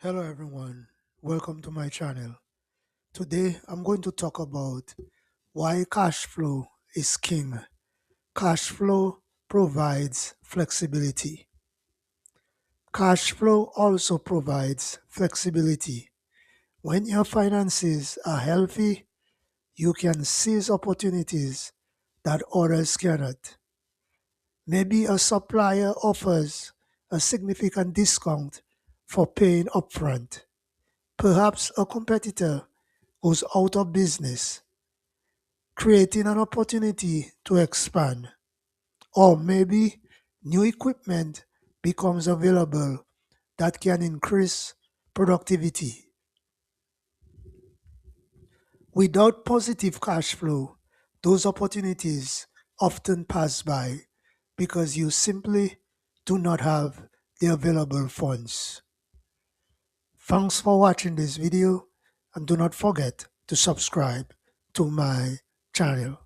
Hello everyone, welcome to my channel. Today I'm going to talk about why cash flow is king. Cash flow provides flexibility. Cash flow also provides flexibility. When your finances are healthy, you can seize opportunities that others cannot. Maybe a supplier offers a significant discount for paying upfront. Perhaps a competitor goes out of business, creating an opportunity to expand. Or maybe new equipment becomes available that can increase productivity. Without positive cash flow, those opportunities often pass by because you simply do not have the available funds. Thanks for watching this video and do not forget to subscribe to my channel.